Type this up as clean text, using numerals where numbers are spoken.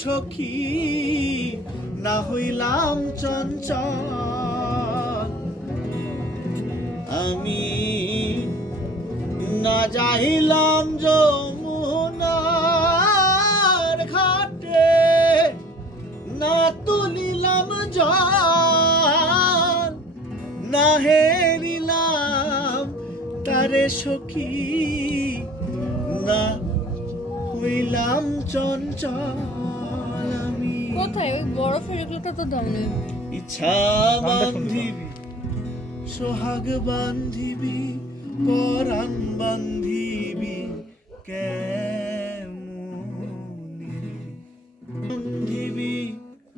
সখী না হইলাম চঞ্চল আমি না যাইলাম যমুনার ঘাটে না তুলিলাম জল না হেরিলাম তারে সখী না হইলাম চঞ্চল আমি কোথায় ওই বরফের এগুলোটা তো দাম নেই ইচ্ছা বান্ধিবি সোহাগ বান্ধিবি পরাণ বান্ধিবি